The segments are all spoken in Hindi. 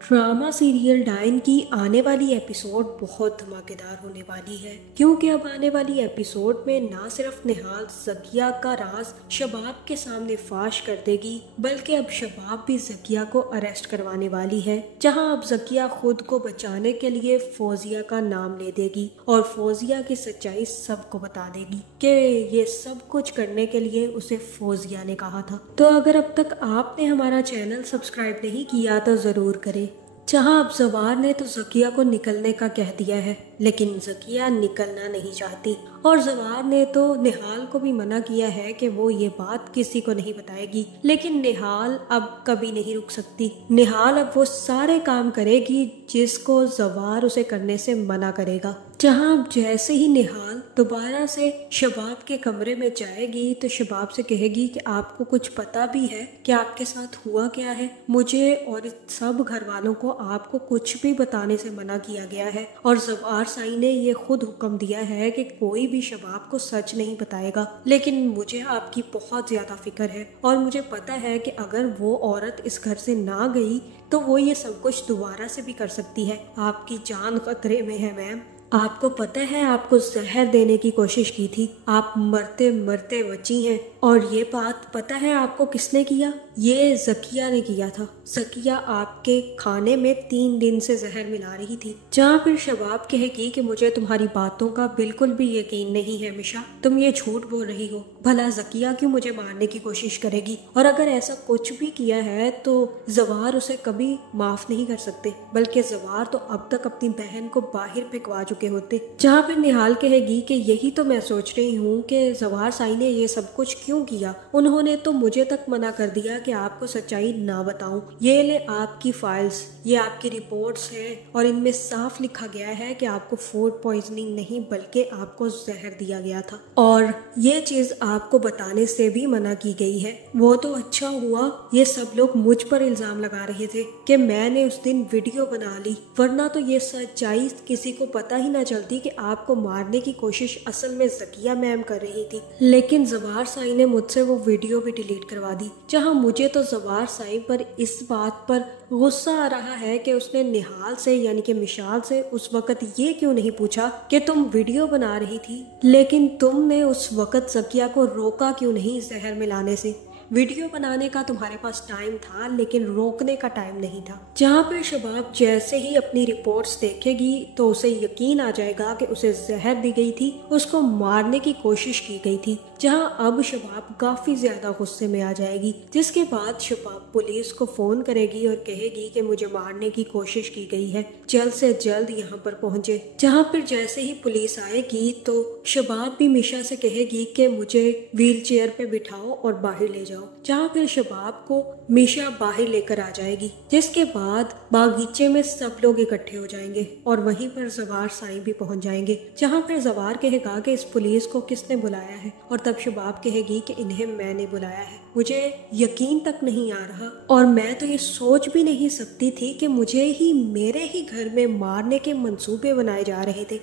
ड्रामा सीरियल डाइन की आने वाली एपिसोड बहुत धमाकेदार होने वाली है, क्योंकि अब आने वाली एपिसोड में ना सिर्फ निहाल जकिया का राज शबाब के सामने फाश कर देगी, बल्कि अब शबाब भी जकिया को अरेस्ट करवाने वाली है। जहां अब जकिया खुद को बचाने के लिए फौजिया का नाम ले देगी और फौजिया की सच्चाई सबको बता देगी कि ये सब कुछ करने के लिए उसे फौजिया ने कहा था। तो अगर अब तक आपने हमारा चैनल सब्सक्राइब नहीं किया तो जरूर करें। जहां अब जवार ने तो जकिया को निकलने का कह दिया है, लेकिन जकिया निकलना नहीं चाहती और जवार ने तो निहाल को भी मना किया है कि वो ये बात किसी को नहीं बताएगी। लेकिन निहाल अब कभी नहीं रुक सकती। निहाल अब वो सारे काम करेगी जिसको जवार उसे करने से मना करेगा। जहां अब जैसे ही निहाल दोबारा से शबाब के कमरे में जाएगी तो शबाब से कहेगी कि आपको कुछ पता भी है कि आपके साथ हुआ क्या है। मुझे और सब घर वालों को आपको कुछ भी बताने से मना किया गया है और जवार साई ने ये खुद हुक्म दिया है कि कोई भी शबाब को सच नहीं बताएगा। लेकिन मुझे आपकी बहुत ज्यादा फिक्र है और मुझे पता है कि अगर वो औरत इस घर से ना गई तो वो ये सब कुछ दोबारा से भी कर सकती है। आपकी जान खतरे में है मैम। आपको पता है आपको जहर देने की कोशिश की थी, आप मरते मरते बची हैं। और ये बात पता है आपको किसने किया? ये जकिया ने किया था। जकिया आपके खाने में 3 दिन से जहर मिला रही थी। जहाँ फिर शबाब कहेगी कि मुझे तुम्हारी बातों का बिल्कुल भी यकीन नहीं है मिशा, तुम ये झूठ बोल रही हो। भला जकिया क्यों मुझे मारने की कोशिश करेगी? और अगर ऐसा कुछ भी किया है तो जवार उसे कभी माफ नहीं कर सकते, बल्कि जवार तो अब तक अपनी बहन को बाहर फेंकवा चुके होते। जहाँ फिर निहाल कहेगी कि यही तो मैं सोच रही हूँ कि जवार साई ने ये सब कुछ क्यों किया। उन्होंने तो मुझे तक मना कर दिया कि आपको सच्चाई ना बताऊं। ये ले आपकी फाइल्स, ये आपकी रिपोर्ट्स हैं और इनमें साफ लिखा गया है कि आपको फूड पॉइजनिंग नहीं बल्कि आपको जहर दिया गया था और ये चीज आपको बताने से भी मना की गई है। वो तो अच्छा हुआ ये सब लोग मुझ पर इल्जाम लगा रहे थे कि मैंने उस दिन वीडियो बना ली, वरना तो ये सच्चाई किसी को पता ही ना चलती कि आपको मारने की कोशिश असल में जकिया मैम कर रही थी। लेकिन जवार साई ने मुझसे वो वीडियो भी डिलीट करवा दी। जहां मुझे तो जवार साई पर इस बात पर गुस्सा आ रहा है कि उसने निहाल से यानी कि मिशाल से उस वक्त ये क्यों नहीं पूछा कि तुम वीडियो बना रही थी, लेकिन तुमने उस वक्त जकिया को रोका क्यों नहीं जहर मिलाने से। वीडियो बनाने का तुम्हारे पास टाइम था लेकिन रोकने का टाइम नहीं था। जहाँ पे शबाब जैसे ही अपनी रिपोर्ट्स देखेगी तो उसे यकीन आ जाएगा कि उसे जहर दी गई थी, उसको मारने की कोशिश की गई थी। जहाँ अब शबाब काफी ज्यादा गुस्से में आ जाएगी, जिसके बाद शबाब पुलिस को फोन करेगी और कहेगी कि मुझे मारने की कोशिश की गई है, जल्द से जल्द यहाँ पर पहुंचे। जहाँ फिर जैसे ही पुलिस आएगी तो शबाब भी मिशा से कहेगी कि मुझे व्हील चेयर पे बिठाओ और बाहर ले जाओ। जहाँ फिर शबाब को मिशा बाहर लेकर आ जाएगी, जिसके बाद बागीचे में सब लोग इकट्ठे हो जाएंगे और वहीं पर जवार साई भी पहुंच जाएंगे। जहाँ फिर जवार कहेगा कि इस पुलिस को किसने बुलाया है और तब शबाब कहेगी कि इन्हें मैंने बुलाया है। मुझे यकीन तक नहीं आ रहा और मैं तो ये सोच भी नहीं सकती थी कि मुझे ही मेरे ही घर में मारने के मंसूबे बनाए जा रहे थे।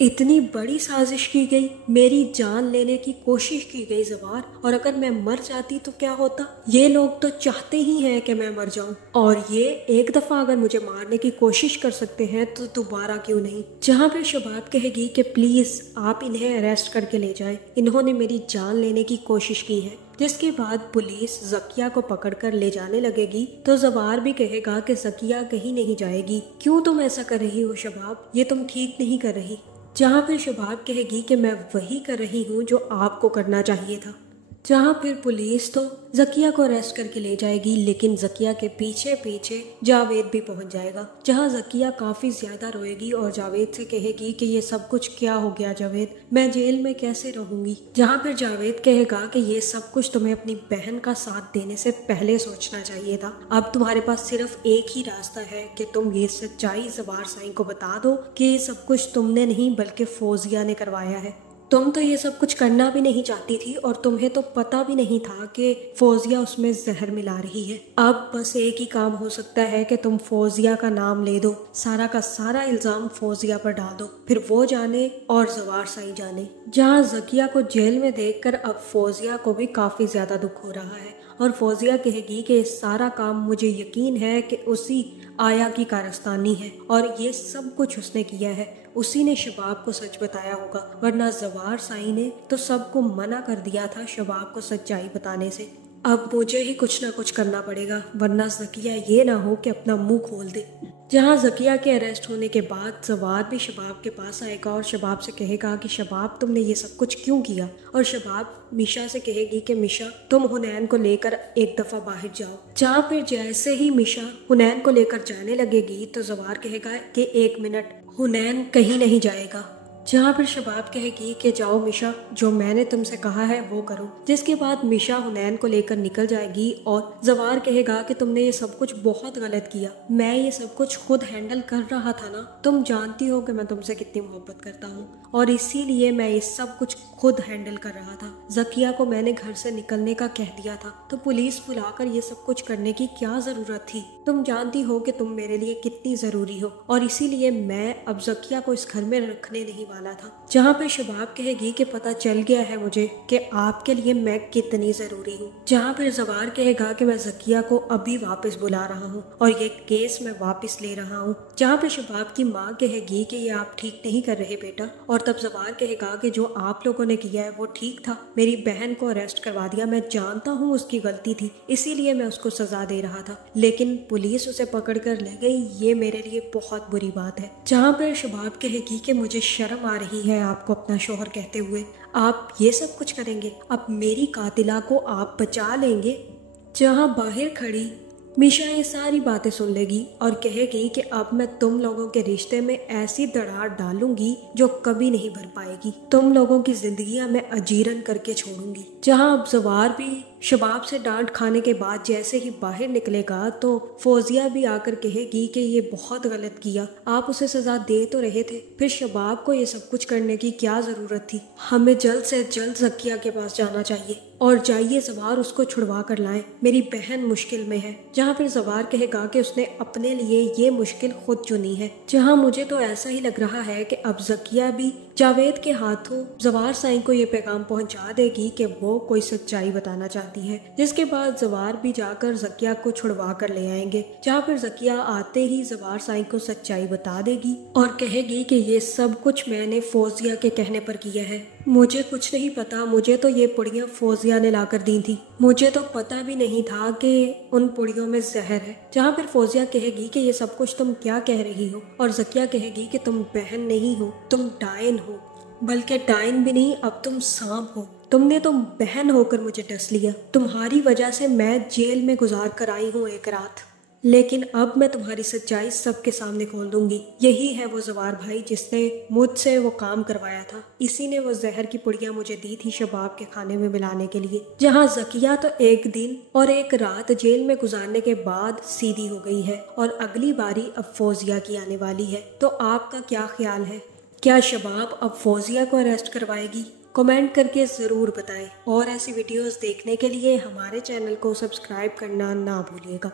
इतनी बड़ी साजिश की गई, मेरी जान लेने की कोशिश की गई जवार, और अगर मैं मर जाती तो क्या होता? ये लोग तो चाहते ही हैं कि मैं मर जाऊं और ये एक दफा अगर मुझे मारने की कोशिश कर सकते हैं तो दोबारा क्यों नहीं। जहाँ फिर शबाब कहेगी कि प्लीज आप इन्हें अरेस्ट करके ले जाएं, इन्होंने मेरी जान लेने की कोशिश की है। जिसके बाद पुलिस जकिया को पकड़कर ले जाने लगेगी तो जवार भी कहेगा कि जकिया कहीं नहीं जाएगी। क्यों तुम ऐसा कर रही हो शबाब, ये तुम ठीक नहीं कर रही। जहाँ फिर शबाब कहेगी कि मैं वही कर रही हूँ जो आपको करना चाहिए था। जहाँ फिर पुलिस तो जकिया को अरेस्ट करके ले जाएगी, लेकिन जकिया के पीछे पीछे जावेद भी पहुंच जाएगा। जहाँ जकिया काफी ज्यादा रोएगी और जावेद से कहेगी कि ये सब कुछ क्या हो गया जावेद, मैं जेल में कैसे रहूंगी। जहाँ फिर जावेद कहेगा कि ये सब कुछ तुम्हें अपनी बहन का साथ देने से पहले सोचना चाहिए था। अब तुम्हारे पास सिर्फ एक ही रास्ता है कि तुम ये सच्चाई जवार साई को बता दो कि ये सब कुछ तुमने नहीं बल्कि फौजिया ने करवाया है। तुम तो ये सब कुछ करना भी नहीं चाहती थी और तुम्हें तो पता भी नहीं था कि फौजिया उसमें जहर मिला रही है। अब बस एक ही काम हो सकता है कि तुम फौजिया का नाम ले दो, सारा का सारा इल्जाम फौजिया पर डाल दो, फिर वो जाने और जवार साई जाने। जहाँ जकिया को जेल में देखकर अब फौजिया को भी काफी ज्यादा दुख हो रहा है और फौजिया कहेगी कि सारा काम मुझे यकीन है कि उसी आया की कारस्तानी है और ये सब कुछ उसने किया है, उसी ने शबाब को सच बताया होगा, वरना जवार साई ने तो सबको मना कर दिया था शबाब को सच्चाई बताने से। अब मुझे ही कुछ ना कुछ करना पड़ेगा, वरना जकिया ये ना हो कि अपना मुंह खोल दे। जहां जकिया के अरेस्ट होने के बाद जवार भी शबाब के पास आएगा और शबाब से कहेगा कि शबाब तुमने ये सब कुछ क्यों किया, और शबाब मिशा से कहेगी कि मिशा तुम हुनैन को लेकर एक दफा बाहर जाओ। जहां फिर जैसे ही मिशा हुनैन को लेकर जाने लगेगी तो जवार कहेगा कि 1 मिनट, हुनैन कहीं नहीं जाएगा। जहाँ पर शबाब कहेगी कि जाओ मिशा, जो मैंने तुमसे कहा है वो करो। जिसके बाद मिशा हुनैन को लेकर निकल जाएगी और जवार कहेगा कि तुमने ये सब कुछ बहुत गलत किया, मैं ये सब कुछ खुद हैंडल कर रहा था ना, तुम जानती हो कि मैं तुमसे कितनी मोहब्बत करता हूँ और इसीलिए मैं ये सब कुछ खुद हैंडल कर रहा था। जकिया को मैंने घर से निकलने का कह दिया था, तो पुलिस बुलाकर ये सब कुछ करने की क्या जरूरत थी? तुम जानती हो कि तुम मेरे लिए कितनी जरूरी हो और इसीलिए मैं अब जकिया को इस घर में रखने नहीं वाला था। जहाँ पे शबाब कहेगी कि पता चल गया है मुझे कि आपके लिए मैं कितनी जरूरी हूँ। जहाँ पे जवार कहेगा कि मैं जकिया को अभी वापस बुला रहा हूँ और ये केस मैं वापस ले रहा हूँ। जहाँ पे शबाब की माँ कहेगी कि ये आप ठीक नहीं कर रहे बेटा, और तब जवार कहेगा कि जो आप लोगों ने किया है वो ठीक था, मेरी बहन को अरेस्ट करवा दिया, मैं जानता हूँ उसकी गलती थी, इसीलिए मैं उसको सजा दे रहा था, लेकिन पुलिस उसे पकड़ कर ले गई, ये मेरे लिए बहुत बुरी बात है। जहाँ पर शबाब कहेगी कि मुझे शर्म आ रही है आपको अपना शोहर कहते हुए, आप ये सब कुछ करेंगे, अब मेरी कातिला को आप बचा लेंगे। जहाँ बाहर खड़ी मिशा ये सारी बातें सुन लेगी और कहेगी कि अब मैं तुम लोगों के रिश्ते में ऐसी दरार डालूंगी जो कभी नहीं भर पाएगी, तुम लोगों की जिंदगियां मैं अजीरन करके छोड़ूंगी। जहां अब जवार भी शबाब से डांट खाने के बाद जैसे ही बाहर निकलेगा तो फौजिया भी आकर कहेगी कि ये बहुत गलत किया, आप उसे सजा दे तो रहे थे, फिर शबाब को ये सब कुछ करने की क्या जरूरत थी, हमें जल्द से जल्द जकिया के पास जाना चाहिए और जाइए जवार उसको छुड़वा कर लाएं, मेरी बहन मुश्किल में है। जहाँ फिर जवार कहेगा कि उसने अपने लिए ये मुश्किल खुद चुनी है। जहाँ मुझे तो ऐसा ही लग रहा है कि अब जकिया भी जावेद के हाथों जवार साईं को ये पैगाम पहुंचा देगी कि वो कोई सच्चाई बताना चाहती है, जिसके बाद जवार भी जाकर जकिया को छुड़वा कर ले आएंगे। जहाँ फिर जकिया आते ही जवार साईं को सच्चाई बता देगी और कहेगी कि ये सब कुछ मैंने फौजिया के कहने पर किया है, मुझे कुछ नहीं पता, मुझे तो ये पुड़ियाँ फौजिया ने लाकर दी थी, मुझे तो पता भी नहीं था कि उन पुड़ियों में जहर है। जहाँ फिर फौजिया कहेगी कि ये सब कुछ तुम क्या कह रही हो, और जकिया कहेगी कि तुम बहन नहीं हो, तुम डायन हो, बल्कि डायन भी नहीं, अब तुम सांप हो, तुमने तो बहन होकर मुझे डस लिया, तुम्हारी वजह से मैं जेल में गुजार कर आई हूँ एक रात, लेकिन अब मैं तुम्हारी सच्चाई सबके सामने खोल दूंगी। यही है वो जवार भाई जिसने मुझसे वो काम करवाया था, इसी ने वो जहर की पुड़ियाँ मुझे दी थी शबाब के खाने में मिलाने के लिए। जहाँ जकिया तो एक दिन और एक रात जेल में गुजारने के बाद सीधी हो गई है और अगली बारी अब फौजिया की आने वाली है। तो आपका क्या ख्याल है, क्या शबाब अब फौजिया को अरेस्ट करवाएगी? कमेंट करके ज़रूर बताएं और ऐसी वीडियोस देखने के लिए हमारे चैनल को सब्सक्राइब करना ना भूलिएगा।